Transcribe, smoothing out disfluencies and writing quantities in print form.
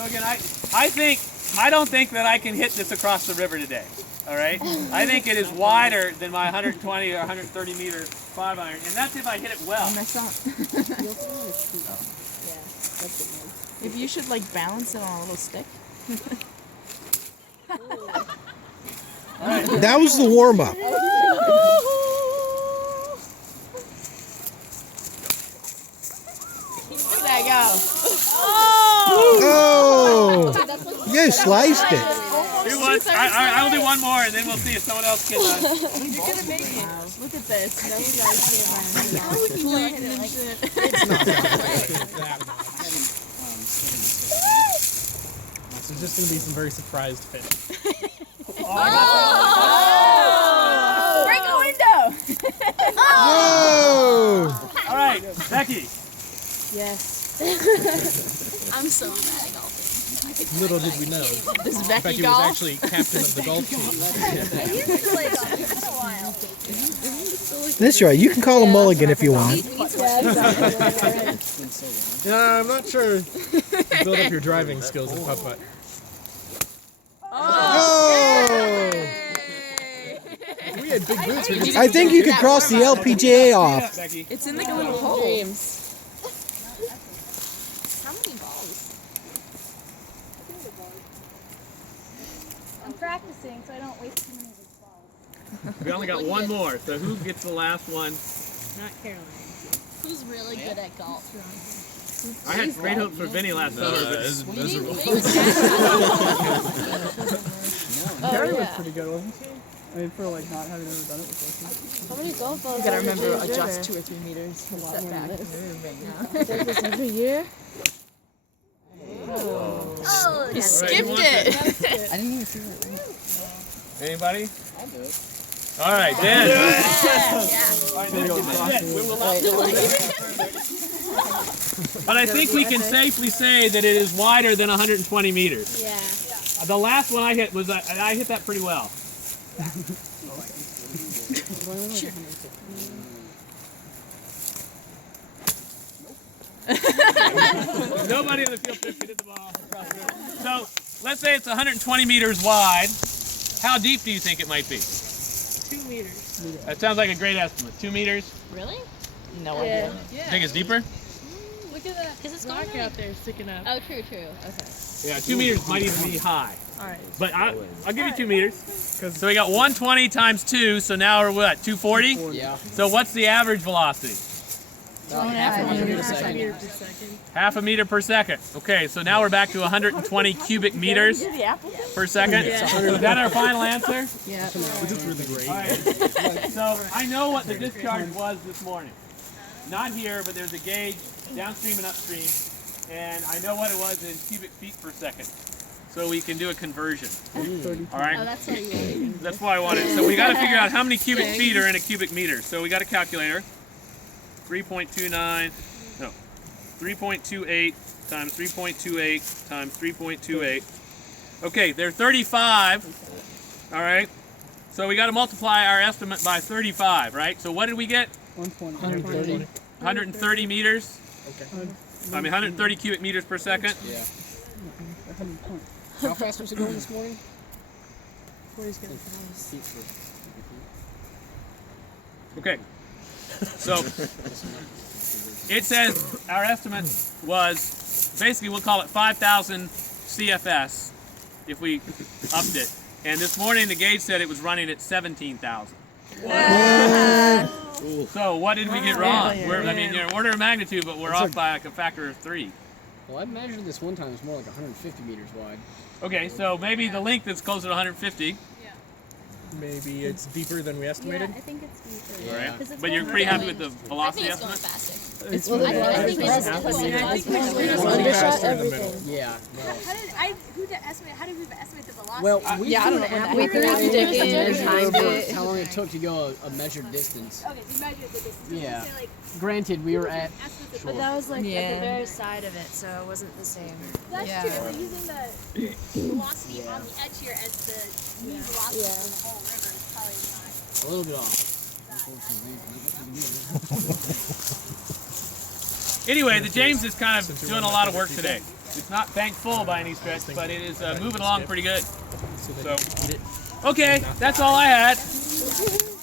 So again, I don't think that I can hit this across the river today. All right. I think it is wider than my 120 or 130 meter 5-iron, and that's if I hit it well. If you should like balance it on a little stick. That was the warm up. There you go. Oh! You sliced it. Do one. I'll do one more, and then we'll see if someone else can. You're gonna make it. Look at this. No gluten and shit. So there's just going to be some very surprised fish. Break a window. Whoa! All right, Becky. Yes. I'm so bad at golfing. Little did we know, This Becky Becky was golf. actually captain of the golf team. I used to play golf for a while. That's right. You can call him Mulligan if you want. We need to Yeah, I'm not sure. Build up your driving skills with putt-putt. Oh! If we had big boots, we could I think you could cross the LPGA off. Becky. It's in like a little hole. How many balls? I'm practicing so I don't waste too many of these balls. We only got one more, so who gets the last one? Not Caroline. Who's really good at golf? I had great hopes for Vinny last summer, but Gary was pretty good, wasn't she? I mean, for like not having ever done it before. How many golf balls? You gotta remember adjust 2 or 3 meters. Step back in the room right now. Does this every year? Oh, you skipped want it. I didn't even see that. anybody? I'll do it. All right, Dan. But I think we can safely say that it is wider than 120 meters. Yeah. The last one I hit was I hit that pretty well. Nobody in the field 50 hit the ball. So let's say it's 120 meters wide. How deep do you think it might be? 2 meters. That sounds like a great estimate. 2 meters? Really? No idea. You think it's deeper? Look at that. Because it's going Rock really... out there sticking up. Oh, true, true. Okay. Yeah, 2 meters might even be high. Alright. But I'll give you 2 meters. So we got 120 times 2, so now we're what, 240? Yeah. So what's the average velocity? Half a meter per second. Meter per second. Half a meter per second. Okay, so now we're back to 120 cubic meters The apple? per second. Is that our final answer? Yeah. This is really great. All right. So I know what the discharge was this morning. Not here, but there's a gauge downstream and upstream, and I know what it was in cubic feet per second. So we can do a conversion. All Oh, right. that's what you want. That's why I wanted. So we got to figure out how many cubic feet are in a cubic meter. So we got a calculator. 3.29. No. 3.28 times 3.28 times 3.28. Okay, they're 35. All right. So we got to multiply our estimate by 35, right? So what did we get? 120. 130 meters. Okay. I mean 130 cubic meters per second. Yeah. 120. How fast was it going this morning? Okay. So it says our estimate was basically we'll call it 5,000 CFS if we upped it. And this morning the gauge said it was running at 17,000. So what did we get wrong? I mean, you're order of magnitude, but we're off by like a factor of 3. Well, I measured this one time. It was more like 150 meters wide. Okay, so maybe the length is closer to 150. Maybe it's deeper than we estimated. I think it's deeper. Yeah. But you're pretty happy with the I think velocity it's going estimate? faster. It's I think it's Faster in the middle. Yeah. No. How did we estimate the velocity? Well, we Yeah, I threw don't an know. app We over threw there a stick to in and timed over it. how long it took to go a measured distance. Okay, so you measured the distance. Yeah. So, like, Granted, we were at. But that was like at Yeah. the very side of it, so it wasn't the same. that's Yeah. true. We're using the velocity on the edge here as the mean velocity for the whole river is probably not. A little bit off. Anyway, the James is kind of doing a lot of work today. It's not bank full by any stretch, but it is moving along pretty good. So, okay, that's all I had.